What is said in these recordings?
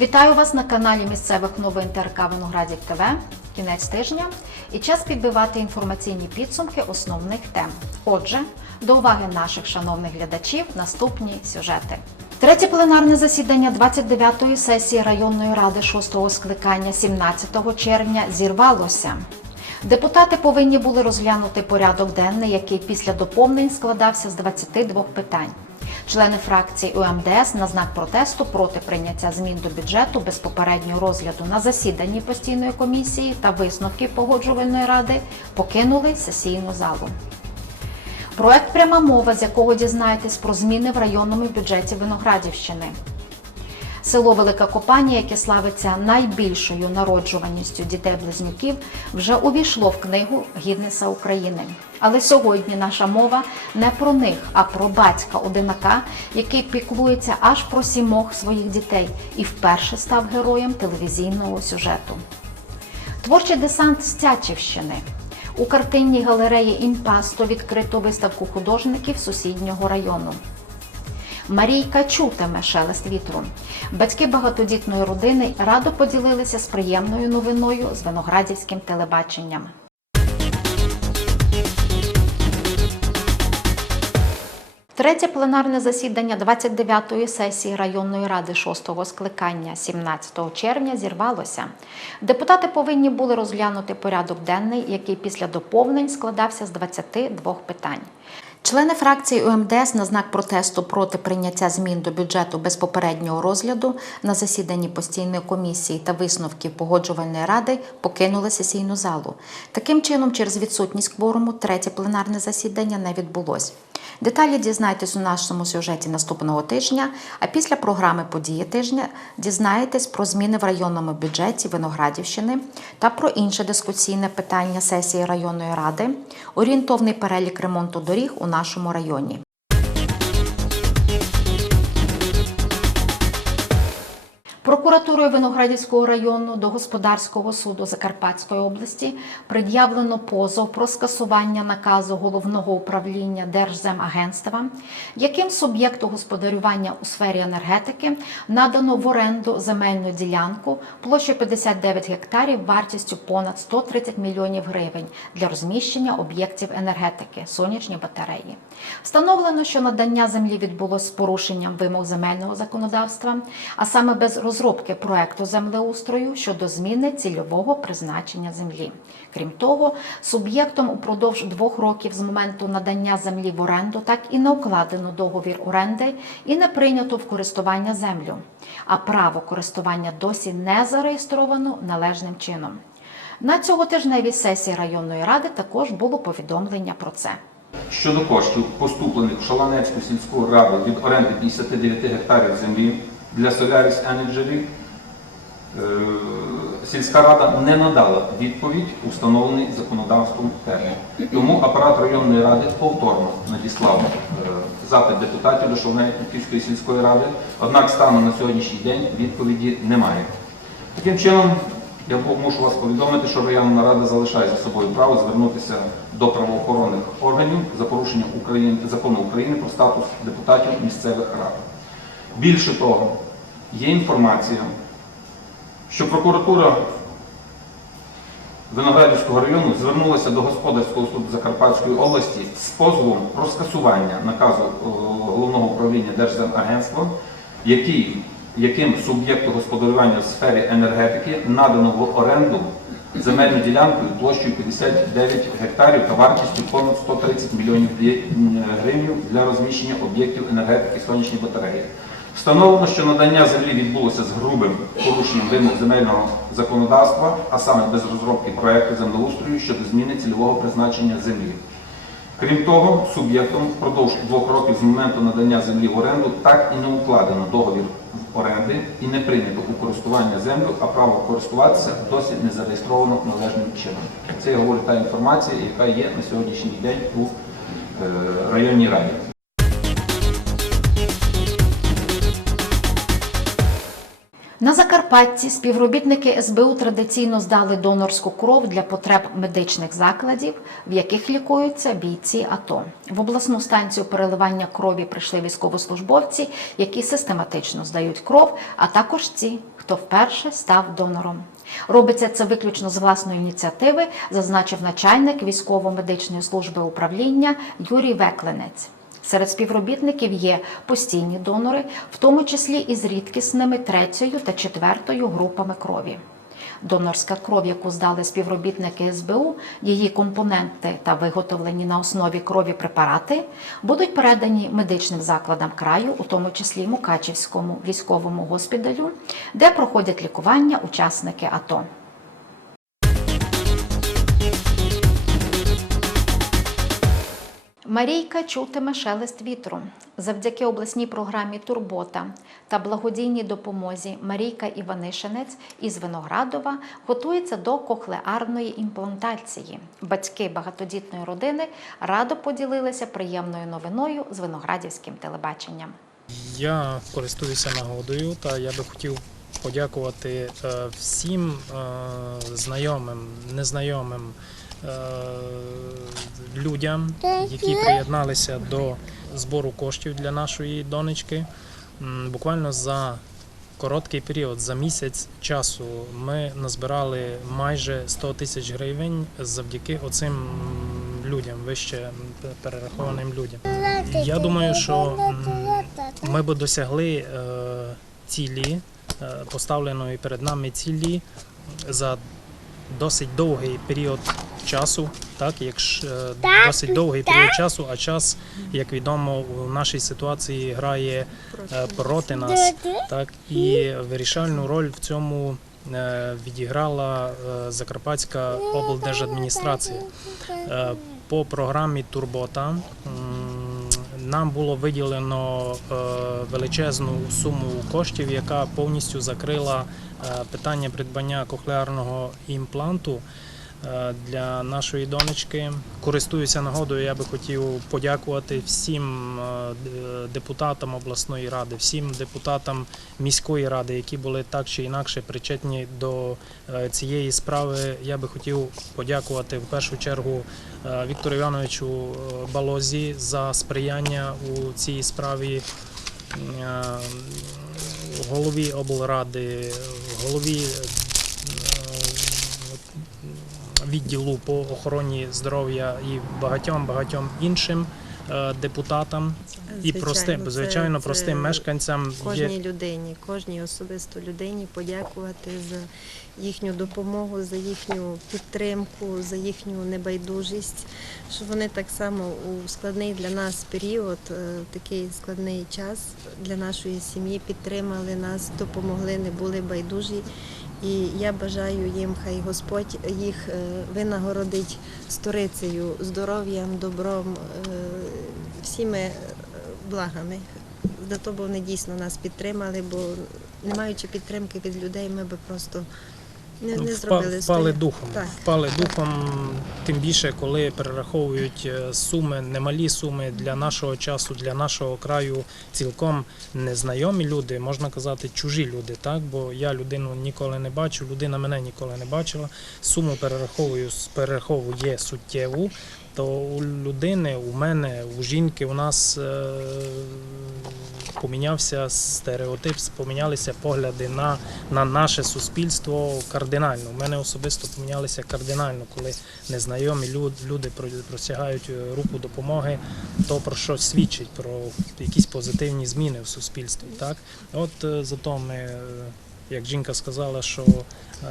Вітаю вас на каналі місцевих новин ТРК Виноградів ТВ. Кінець тижня і час підбивати інформаційні підсумки основних тем. Отже, до уваги наших шановних глядачів наступні сюжети. Третє пленарне засідання 29-ї сесії районної ради 6-го скликання 17 червня зірвалося. Депутати повинні були розглянути порядок денний, який після доповнень складався з 22 питань. Члени фракції УМДС на знак протесту проти прийняття змін до бюджету без попереднього розгляду на засіданні постійної комісії та висновків погоджувальної ради покинули сесійну залу. Проект пряма мова, з якого дізнаєтесь про зміни в районному бюджеті Виноградівщини. Село Велика Копанія, яке славиться найбільшою народжуваністю дітей-близнюків, вже увійшло в книгу Гіднеса України. Але сьогодні наша мова не про них, а про батька одинака, який піклується аж про сімох своїх дітей і вперше став героєм телевізійного сюжету. Творчий десант з Тячівщини. У картинній галереї Імпасто відкрито виставку художників сусіднього району. Марійка чутиме шелест вітру. Батьки багатодітної родини радо поділилися з приємною новиною з виноградівським телебаченням. Третє пленарне засідання 29-ї сесії районної ради 6-го скликання 17 червня зірвалося. Депутати повинні були розглянути порядок денний, який після доповнень складався з 22 питань. Члени фракції УМДС на знак протесту проти прийняття змін до бюджету без попереднього розгляду на засіданні постійної комісії та висновків погоджувальної ради покинули сесійну залу. Таким чином, через відсутність кворуму, третє пленарне засідання не відбулось. Деталі дізнайтесь у нашому сюжеті наступного тижня. А після програми Події тижня дізнаєтесь про зміни в районному бюджеті Виноградівщини та про інше дискусійне питання сесії районної ради, орієнтовний перелік ремонту доріг у нашому районі. Прокуратурою Виноградівського району до господарського суду Закарпатської області пред'явлено позов про скасування наказу головного управління Держземагентства, яким суб'єкту господарювання у сфері енергетики надано в оренду земельну ділянку площею 59 гектарів вартістю понад 130 мільйонів гривень для розміщення об'єктів енергетики сонячні батареї. Встановлено, що надання землі відбулось з порушенням вимог земельного законодавства, а саме без розробки проекту землеустрою щодо зміни цільового призначення землі. Крім того, суб'єктом упродовж двох років з моменту надання землі в оренду так і не укладено договір оренди і не прийнято в користування землю, а право користування досі не зареєстровано належним чином. На цьоготижневій сесії районної ради також було повідомлення про це. Щодо коштів, поступлених в Шаланецьку сільську раду від оренди 59 гектарів землі для Solaris Energy, е, сільська рада не надала відповідь у встановлений законодавством термін. Тому апарат районної ради повторно надіслав е, запит депутатів до Шаланецької сільської ради, однак станом на сьогоднішній день відповіді немає. Таким чином, я мушу вас повідомити, що районна рада залишає за собою право звернутися до правоохоронних органів за порушенням України, закону України про статус депутатів місцевих рад. Більше того, є інформація, що прокуратура Виноградівського району звернулася до господарського суду Закарпатської області з позовом про скасування наказу е, головного управління Держземагентства, яким суб'єкту господарювання в сфері енергетики надано в оренду земельну ділянку площею 59 гектарів та вартістю понад 130 мільйонів гривень для розміщення об'єктів енергетики сонячні батареї. Встановлено, що надання землі відбулося з грубим порушенням вимог земельного законодавства, а саме без розробки проекту землеустрою щодо зміни цільового призначення землі. Крім того, суб'єктом впродовж двох років з моменту надання землі в оренду так і не укладено договір оренди і не прийнято у користування землю, а право користуватися досі не зареєстровано належним чином. Це я говорю та інформація, яка є на сьогоднішній день у е, районній раді. На Закарпатті співробітники СБУ традиційно здали донорську кров для потреб медичних закладів, в яких лікуються бійці АТО. В обласну станцію переливання крові прийшли військовослужбовці, які систематично здають кров, а також ті, хто вперше став донором. Робиться це виключно з власної ініціативи, зазначив начальник військово-медичної служби управління Юрій Векленець. Серед співробітників є постійні донори, в тому числі і з рідкісними третьою та четвертою групами крові. Донорська кров, яку здали співробітники СБУ, її компоненти та виготовлені на основі крові препарати будуть передані медичним закладам краю, у тому числі Мукачівському військовому госпіталю, де проходять лікування учасники АТО. Марійка чутиме шелест вітру. Завдяки обласній програмі Турбота та благодійній допомозі Марійка Іванишинець із Виноградова готується до кохлеарної імплантації. Батьки багатодітної родини радо поділилися приємною новиною з виноградівським телебаченням. Я користуюся нагодою, та я би хотів подякувати е, всім е, знайомим, незнайомим людям, які приєдналися до збору коштів для нашої донечки. Буквально за короткий період, за місяць часу, ми назбирали майже 100 тисяч гривень завдяки оцим людям, вище перерахованим людям. Я думаю, що ми б досягли е, цілі, е, поставленої перед нами цілі за досить довгий період часу. Так, якщо е, досить довгий період часу, а час, як відомо, у нашій ситуації грає е, проти нас. Так і вирішальну роль в цьому е, відіграла Закарпатська облдержадміністрація. По програмі Турбота нам було виділено величезну суму коштів, яка повністю закрила питання придбання кохлеарного імпланту для нашої донечки. Користуюся нагодою, я би хотів подякувати всім е, депутатам обласної ради, всім депутатам міської ради, які були так чи інакше причетні до е, цієї справи. Я би хотів подякувати в першу чергу е, Віктору Івановичу е, Балозі за сприяння у цій справі. е, Голові облради, голові е, відділу по охороні здоров'я і багатьом багатьом іншим е, депутатам і простим, це- звичайно, це простим мешканцям Кожній є людині, кожній особисто людині подякувати за їхню допомогу, за їхню підтримку, за їхню небайдужість, що вони так само у складний для нас період, е, такий складний час для нашої сім'ї підтримали нас, допомогли, не були байдужі. І я бажаю їм, хай Господь їх е, винагородить сторицею, здоров'ям, добром, е, всіми е, благами. За то, бо вони дійсно нас підтримали, бо не маючи підтримки від людей, ми би просто не, не зробили впали духом. Так. Впали духом, тим більше, коли перераховують е, суми, немалі суми для нашого часу, для нашого краю цілком незнайомі люди, можна казати, чужі люди, так? Бо я людину ніколи не бачу, людина мене ніколи не бачила. Суму перераховую, перераховую суттєву. То у людини, у мене, у жінки, у нас е, помінявся стереотип, помінялися погляди на, на наше суспільство кардинально. У мене особисто помінялися кардинально, коли незнайомі люд- люди про- простягають е, руку допомоги, то про що свідчить, про якісь позитивні зміни в суспільстві. Так? От е, зато ми. Як жінка сказала, що е,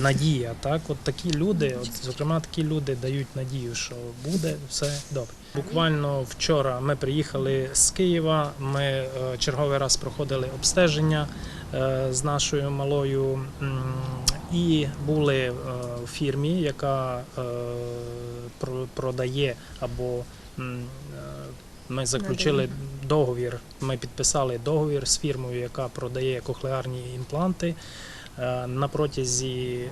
надія, так, от такі люди, от, зокрема, такі люди дають надію, що буде все добре. Буквально вчора ми приїхали з Києва. Ми е, черговий раз проходили обстеження е, з нашою малою і були в фірмі, яка про- продає або ми заключили договір. Ми підписали договір з фірмою, яка продає кохлеарні імпланти. Е, На протязі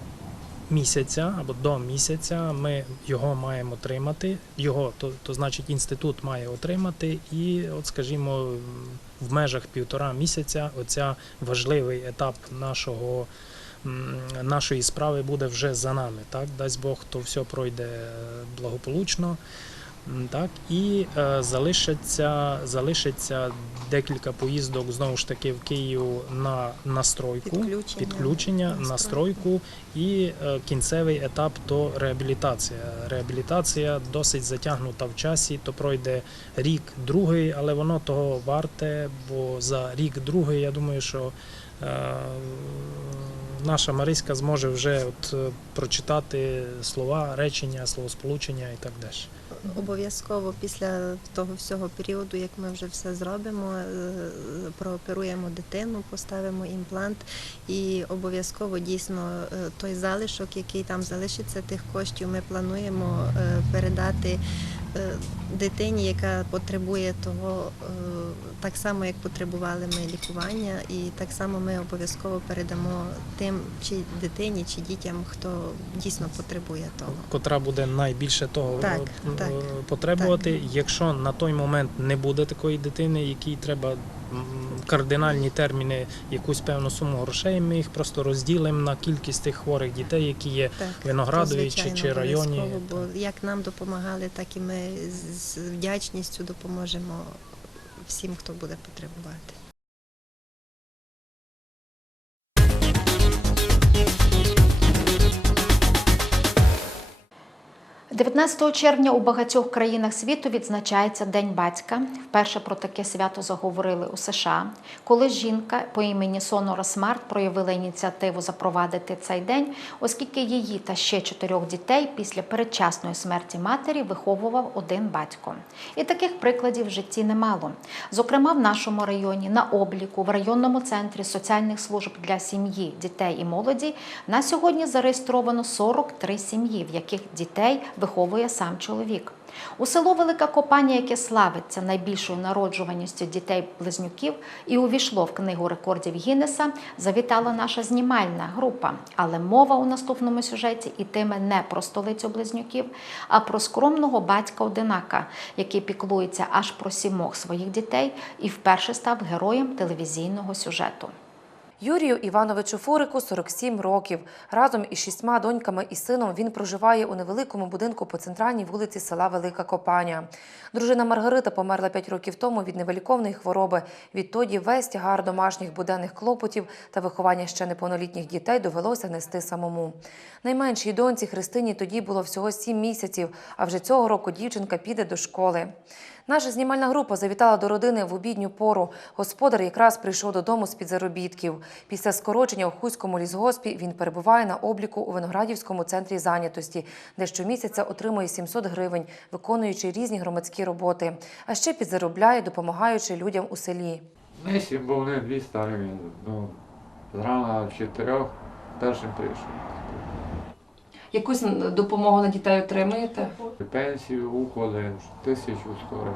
місяця або до місяця ми його маємо отримати. Його, то, то значить інститут має отримати, і, от скажімо, в межах півтора місяця оця важливий етап нашого. Нашої справи буде вже за нами, так дасть Бог, то все пройде благополучно. Так, і е, залишиться, залишиться декілька поїздок знову ж таки в Київ на настройку, Підключення, підключення настройку. настройку і е, кінцевий етап то реабілітація. Реабілітація досить затягнута в часі, то пройде рік, другий, але воно того варте, бо за рік другий, я думаю, що е, наша Мариська зможе вже от, е, прочитати слова, речення, словосполучення і так далі. Обов'язково після того всього періоду, як ми вже все зробимо, е, прооперуємо дитину, поставимо імплант, і обов'язково дійсно е, той залишок, який там залишиться тих коштів, ми плануємо е, передати дитині, яка потребує того, е, так само як потребували ми лікування, і так само ми обов'язково передамо тим чи дитині, чи дітям, хто дійсно потребує того. котра буде найбільше того Так, потребувати. так. Якщо на той момент не буде такої дитини, якій треба кардинальні терміни, якусь певну суму грошей, ми їх просто розділимо на кількість тих хворих дітей, які є Так, Виноградові чи- чи районі. Бо як нам допомагали, так і ми з вдячністю допоможемо всім, хто буде потребувати. 19 червня у багатьох країнах світу відзначається День батька. Вперше про таке свято заговорили у США, коли жінка по імені Сонора Смарт проявила ініціативу запровадити цей день, оскільки її та ще чотирьох дітей після передчасної смерті матері виховував один батько. І таких прикладів в житті немало. Зокрема, в нашому районі на обліку в районному центрі соціальних служб для сім'ї, дітей і молоді на сьогодні зареєстровано 43 сім'ї, в яких дітей виховує сам чоловік. У село Велика Копання, яке славиться найбільшою народжуваністю дітей-близнюків і увійшло в книгу рекордів Гіннеса, завітала наша знімальна група. Але мова у наступному сюжеті ітиме не про столицю близнюків, а про скромного батька одинака, який піклується аж про сімох своїх дітей і вперше став героєм телевізійного сюжету. Юрію Івановичу Фурику 47 років. Разом із шістьма доньками і сином він проживає у невеликому будинку по центральній вулиці села Велика Копаня. Дружина Маргарита померла 5 років тому від невеликовної хвороби. Відтоді весь тягар домашніх буденних клопотів та виховання ще неповнолітніх дітей довелося нести самому. Найменшій доньці Христині тоді було всього 7 місяців, а вже цього року дівчинка піде до школи. Наша знімальна група завітала до родини в обідню пору. Господар якраз прийшов додому з під заробітків. Після скорочення у Хуському лісгоспі він перебуває на обліку у Виноградівському центрі зайнятості, де щомісяця отримує 700 гривень, виконуючи різні громадські роботи. А ще підзаробляє, допомагаючи людям у селі. Несі не 200 гривень. Ну, зрана чотирьох першим прийшов. Якусь допомогу на дітей отримуєте? Пенсію, уклади, тисячу скоро.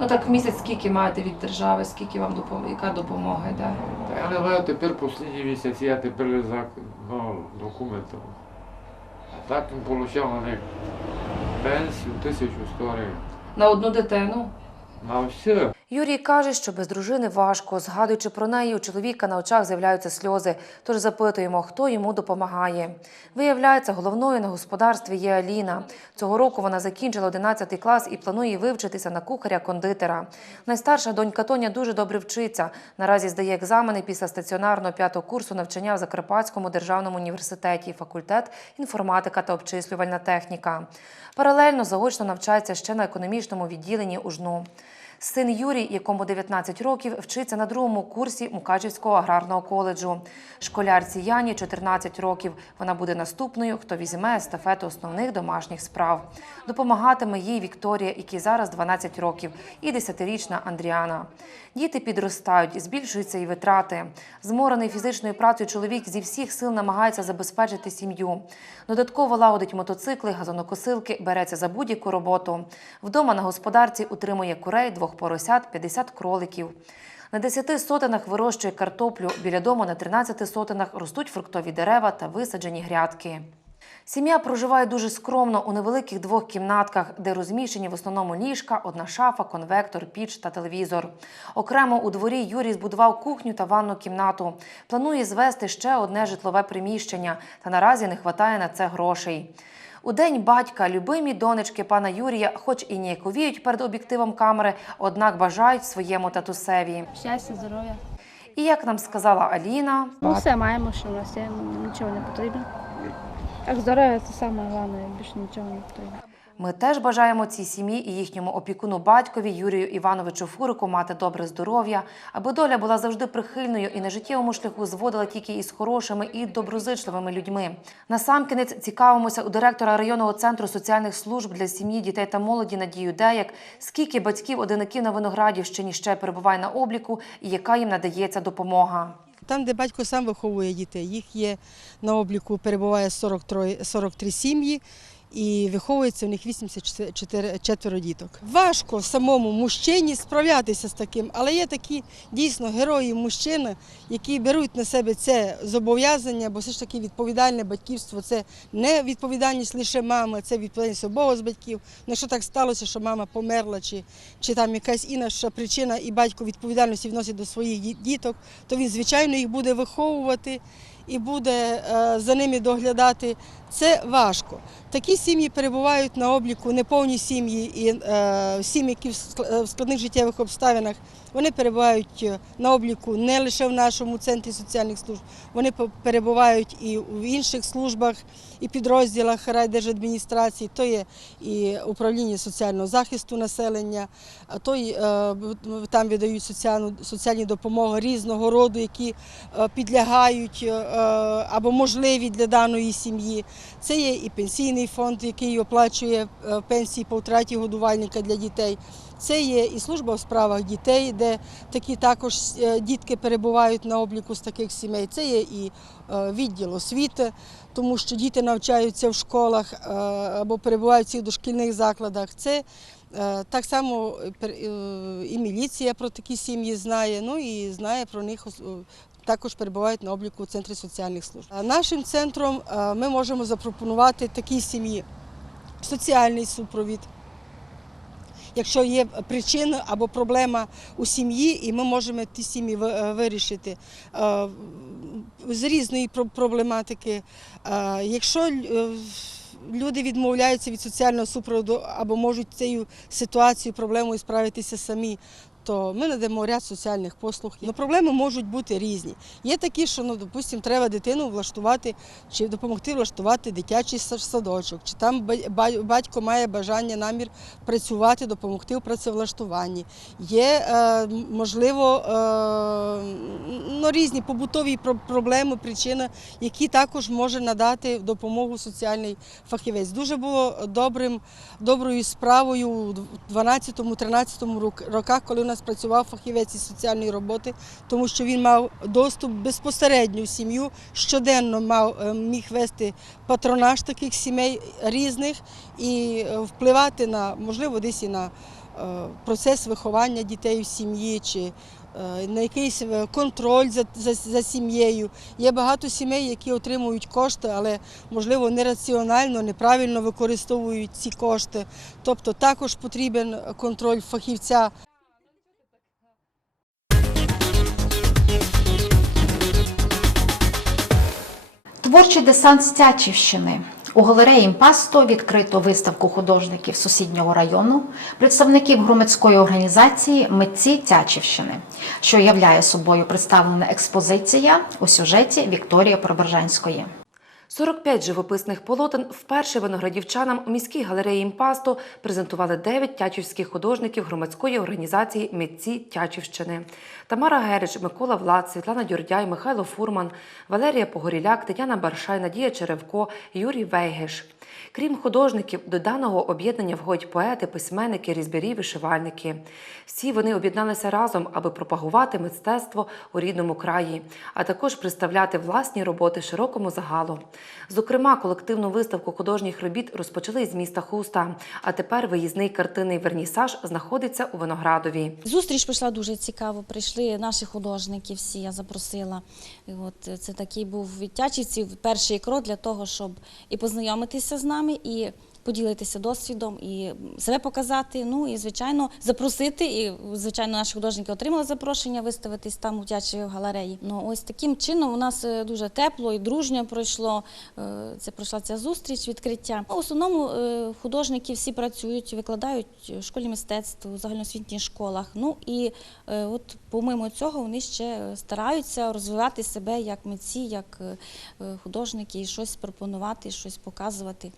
Ну так в місяць скільки маєте від держави, скільки вам допомога, яка допомога йде? Та я не знаю, тепер останні місяці я тепер за ну, документом. А так він отримав на них пенсію, тисячу гривень. На одну дитину? На все. Юрій каже, що без дружини важко. Згадуючи про неї, у чоловіка на очах з'являються сльози. Тож запитуємо, хто йому допомагає. Виявляється, головною на господарстві є Аліна. Цього року вона закінчила 11 клас і планує вивчитися на кухаря-кондитера. Найстарша донька Тоня дуже добре вчиться. Наразі здає екзамени після стаціонарного п'ятого курсу навчання в Закарпатському державному університеті, факультет інформатика та обчислювальна техніка. Паралельно заочно навчається ще на економічному відділенні УЖНУ. Син Юрій, якому 19 років, вчиться на другому курсі Мукачівського аграрного коледжу. Школярці Яні 14 років. Вона буде наступною, хто візьме естафету основних домашніх справ. Допомагатиме їй Вікторія, якій зараз 12 років, і 10-річна Андріана. Діти підростають, збільшуються і витрати. Зморений фізичною працею чоловік зі всіх сил намагається забезпечити сім'ю. Додатково лагодить мотоцикли, газонокосилки, береться за будь-яку роботу. Вдома на господарці утримує курей, двох поросят, 50 кроликів. На 10 сотинах вирощує картоплю, біля дому на 13 сотинах ростуть фруктові дерева та висаджені грядки. Сім'я проживає дуже скромно у невеликих двох кімнатках, де розміщені в основному ліжка, одна шафа, конвектор, піч та телевізор. Окремо у дворі Юрій збудував кухню та ванну кімнату. Планує звести ще одне житлове приміщення, та наразі не вистачає на це грошей. У день батька любимі донечки пана Юрія, хоч і ніяковіють перед об'єктивом камери, однак бажають своєму татусеві. Щастя, здоров'я. І як нам сказала Аліна, Ну, все маємо, що в нас є, нічого не потрібно. Так, здоров'я це саме головне, більше нічого не потрібно. Ми теж бажаємо цій сім'ї і їхньому опікуну батькові Юрію Івановичу Фурику мати добре здоров'я, аби доля була завжди прихильною і на життєвому шляху зводила тільки із хорошими і доброзичливими людьми. Насамкінець цікавимося у директора районного центру соціальних служб для сім'ї, дітей та молоді Надію Деяк, скільки батьків одинаків на Виноградівщині ще перебуває на обліку і яка їм надається допомога. Там, де батько сам виховує дітей, їх є на обліку, перебуває 43, 43 сім'ї і виховується в них 84 четверо діток. Важко самому мужчині справлятися з таким, але є такі дійсно герої мужчини, які беруть на себе це зобов'язання, бо все ж таки відповідальне батьківство це не відповідальність лише мами, це відповідальність обох з батьків. Ну, якщо так сталося, що мама померла, чи, чи там якась інша причина, і батько відповідальності відносить до своїх діток, то він, звичайно, їх буде виховувати і буде е, за ними доглядати. Це важко. Такі сім'ї перебувають на обліку, неповні сім'ї і е, сім'ї, які в е, складних життєвих обставинах, вони перебувають е, на обліку не лише в нашому центрі соціальних служб, вони перебувають і в інших службах і підрозділах райдержадміністрації, то є і управління соціального захисту населення, а то й, е, там видають соціальну, соціальні допомоги різного роду, які е, підлягають е, або можливі для даної сім'ї. Це є і пенсійний фонд, який оплачує е, пенсії по втраті годувальника для дітей. Це є і служба у справах дітей, де такі також е, дітки перебувають на обліку з таких сімей. Це є і е, відділ освіти, тому що діти навчаються в школах або перебувають в цих дошкільних закладах. Це так само і міліція про такі сім'ї знає, ну і знає про них також перебувають на обліку у центрі соціальних служб. Нашим центром е, ми можемо запропонувати такій сім'ї соціальний супровід. Якщо є причина або проблема у сім'ї, і ми можемо ті сім'ї е, вирішити е, з різної проблематики. Е, Якщо е, люди відмовляються від соціального супроводу або можуть цією ситуацією, проблемою справитися самі, то ми надамо ряд соціальних послуг. Ну, проблеми можуть бути різні. Є такі, що, ну, допустимо, треба дитину влаштувати чи допомогти влаштувати дитячий садочок, чи там ба- ба- батько має бажання намір працювати, допомогти у працевлаштуванні. Є, е, можливо, е, ну, різні побутові проблеми, причини, які також може надати допомогу соціальний фахівець. Дуже було добрим, доброю справою у 12-13 роках, коли у нас працював фахівець із соціальної роботи, тому що він мав доступ безпосередньо в сім'ю, щоденно мав, е, міг вести патронаж таких сімей різних і е, впливати на, можливо, десь і на е, процес виховання дітей в сім'ї чи на якийсь контроль за, за, за сім'єю. Є багато сімей, які отримують кошти, але можливо нераціонально, неправильно використовують ці кошти. Тобто також потрібен контроль фахівця Творчий десант Стячівщини. Тячівщини. У галереї Імпасто відкрито виставку художників сусіднього району, представників громадської організації Митці Тячівщини, що являє собою представлена експозиція у сюжеті Вікторії Пробержанської. 45 живописних полотен вперше виноградівчанам у міській галереї Імпасто презентували 9 тячівських художників громадської організації Митці Тячівщини. Тамара Герич, Микола Влад, Світлана Дюрдяй, Михайло Фурман, Валерія Погоріляк, Тетяна Баршай, Надія Черевко, Юрій Вейгеш. Крім художників, до даного об'єднання входять поети, письменники, різьбярі, вишивальники. Всі вони об'єдналися разом, аби пропагувати мистецтво у рідному краї, а також представляти власні роботи широкому загалу. Зокрема, колективну виставку художніх робіт розпочали із міста Хуста, а тепер виїзний картинний вернісаж знаходиться у Виноградові. Зустріч пройшла дуже цікаво. Прийшли наші художники, всі я запросила. І от е, це такий був від Тячівців перший крок для того, щоб і познайомитися з нами, і поділитися досвідом, і себе показати. Ну і звичайно запросити. І звичайно, наші художники отримали запрошення виставитись там у в галереї. Ну ось таким чином у нас е, дуже тепло і дружньо пройшло. е, Це пройшла ця зустріч, відкриття. В основному е, художники всі працюють, викладають в школі мистецтв, у загальноосвітніх школах. Ну і от помимо цього вони ще стараються розвивати себе як митці, як художники, і щось пропонувати, щось показувати.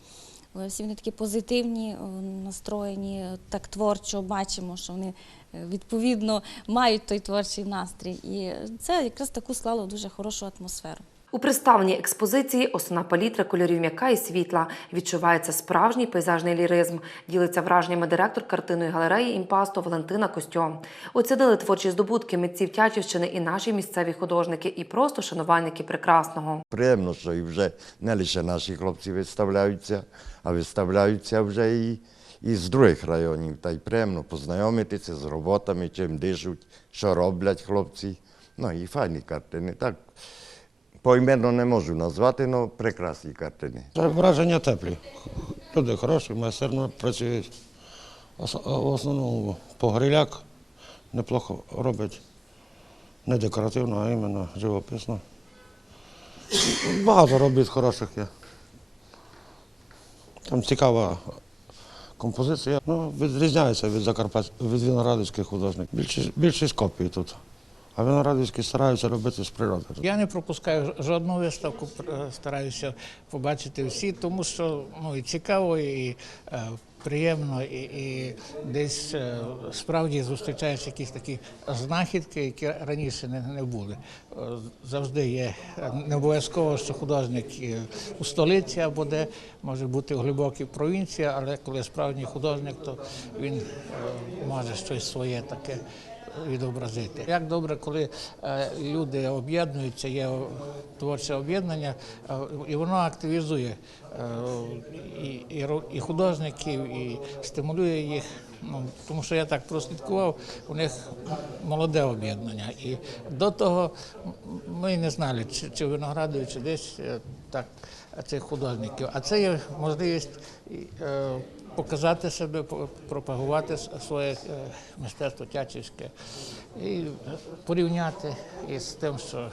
Всі вони такі позитивні, е, настроєні, е, так творчо бачимо, що вони е, відповідно мають той творчий настрій. І це якраз таку склало дуже хорошу атмосферу. У представленій експозиції основна палітра кольорів м'яка і світла. Відчувається справжній пейзажний ліризм. Ділиться враженнями директор картинної галереї імпасто Валентина Костьо. Оцінили творчі здобутки митців Тячівщини і наші місцеві художники, і просто шанувальники прекрасного. Приємно, що і вже не лише наші хлопці виставляються, а виставляються вже і, і з других районів. Та й приємно познайомитися з роботами, чим дишуть, що роблять хлопці. Ну і файні картини. Так поіменно не можу назвати, але прекрасні картини. Враження теплі. Люди хороші, майстерно працюють. В основному погриляк неплохо робить. Не декоративно, а іменно живописно. Багато робіт хороших є. Там цікава композиція. Ну, відрізняється від Закарпат... від виноградівських художників. Більшість, більшість копій тут. А виноградівські стараються робити з природи. Я не пропускаю жодну виставку, стараюся побачити всі, тому що ну, і цікаво, і е, приємно, і, і десь е, справді зустрічаються якісь такі знахідки, які раніше не, не були. Е, Завжди є е, не обов'язково, що художник е, у столиці або де може бути в глибокій провінції, але коли справжній художник, то він е, може щось своє таке відобразити. Як добре, коли е, люди об'єднуються, є творче об'єднання, е, і воно активізує е, і, художників, і стимулює їх. Ну, тому що я так прослідкував, у них молоде об'єднання. І до того ми не знали, чи, чи в чи десь так цих художників. А це є можливість показати себе, пропагувати своє е, мистецтво тячівське і порівняти із тим, що е,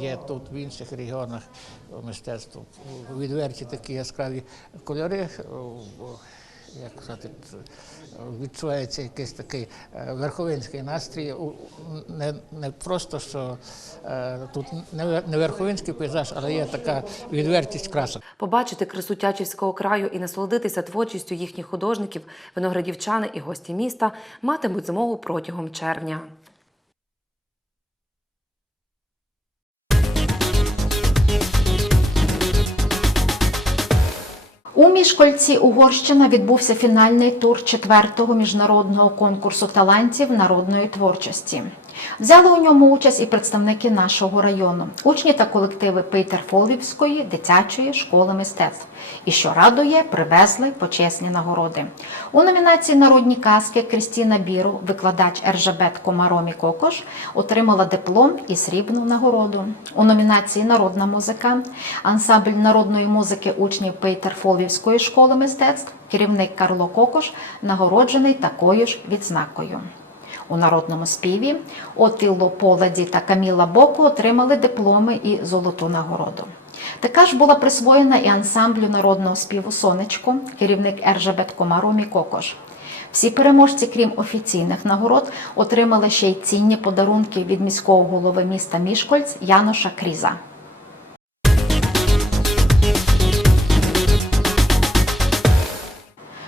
є тут в інших регіонах мистецтво. Відверті такі яскраві кольори. Як сказати, відчувається якийсь такий е, верховинський настрій. Не, не просто що е, тут не верховинський пейзаж, але є така відвертість красок. Побачити красу Тячівського краю і насолодитися творчістю їхніх художників, виноградівчани і гості міста матимуть змогу протягом червня. У Мішкольці Угорщина відбувся фінальний тур четвертого міжнародного конкурсу талантів народної творчості. Взяли у ньому участь і представники нашого району, учні та колективи Пейтерфолівської дитячої школи мистецтв. І що радує, привезли почесні нагороди. У номінації Народні казки Крістіна Біру, викладач РЖБ Комаромі Кокош, отримала диплом і срібну нагороду. У номінації Народна музика ансамбль народної музики учнів Пейтерфолівської школи мистецтв, керівник Карло Кокош, нагороджений такою ж відзнакою. У народному співі Отило Поладі та Каміла Боко отримали дипломи і золоту нагороду. Така ж була присвоєна і ансамблю народного співу Сонечко, керівник РЖБ Комаромі Кокош. Всі переможці, крім офіційних нагород, отримали ще й цінні подарунки від міського голови міста Мішкольц Яноша Кріза.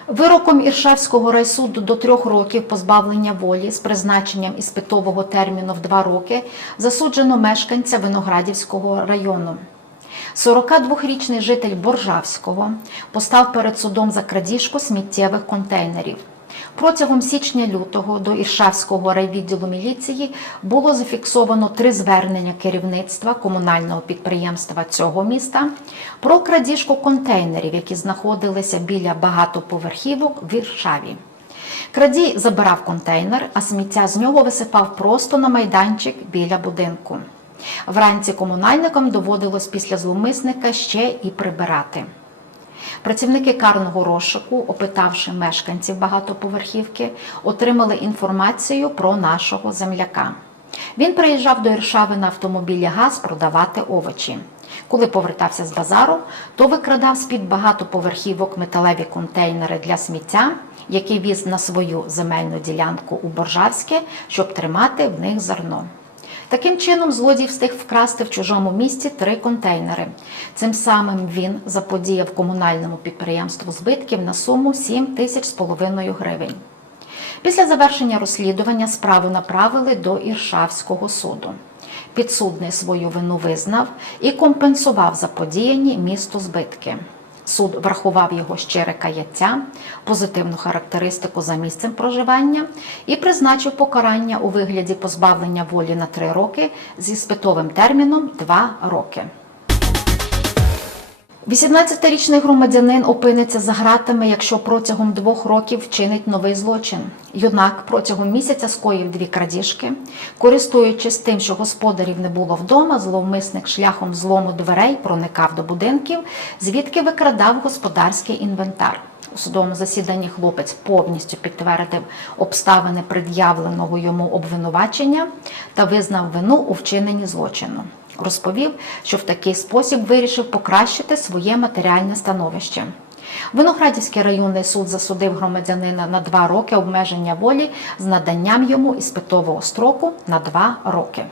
Вироком Іршавського райсуду до трьох років позбавлення волі з призначенням іспитового терміну в два роки засуджено мешканця Виноградівського району. 42-річний житель Боржавського постав перед судом за крадіжку сміттєвих контейнерів. Протягом січня-лютого до Іршавського райвідділу міліції було зафіксовано три звернення керівництва комунального підприємства цього міста про крадіжку контейнерів, які знаходилися біля багатоповерхівок в Іршаві. Крадій забирав контейнер, а сміття з нього висипав просто на майданчик біля будинку. Вранці комунальникам доводилось після зловмисника ще і прибирати. Працівники карного розшуку, опитавши мешканців багатоповерхівки, отримали інформацію про нашого земляка. Він приїжджав до Іршави на автомобілі ГАЗ продавати овочі. Коли повертався з базару, то викрадав з-під багатоповерхівок металеві контейнери для сміття, які віз на свою земельну ділянку у Боржавське, щоб тримати в них зерно. Таким чином, злодій встиг вкрасти в чужому місті три контейнери. Цим самим він заподіяв комунальному підприємству збитків на суму 7 тисяч з половиною гривень. Після завершення розслідування справу направили до Іршавського суду. Підсудний свою вину визнав і компенсував заподіяні місту збитки. Суд врахував його щире каяття, позитивну характеристику за місцем проживання і призначив покарання у вигляді позбавлення волі на 3 роки зі спитовим терміном 2 роки. 18-річний громадянин опиниться за ґратами, якщо протягом двох років вчинить новий злочин. Юнак протягом місяця скоїв дві крадіжки. Користуючись тим, що господарів не було вдома, зловмисник шляхом злому дверей проникав до будинків, звідки викрадав господарський інвентар. У судовому засіданні хлопець повністю підтвердив обставини пред'явленого йому обвинувачення та визнав вину у вчиненні злочину. Розповів, що в такий спосіб вирішив покращити своє матеріальне становище. Виноградівський районний суд засудив громадянина на два роки обмеження волі з наданням йому іспитового строку на два роки.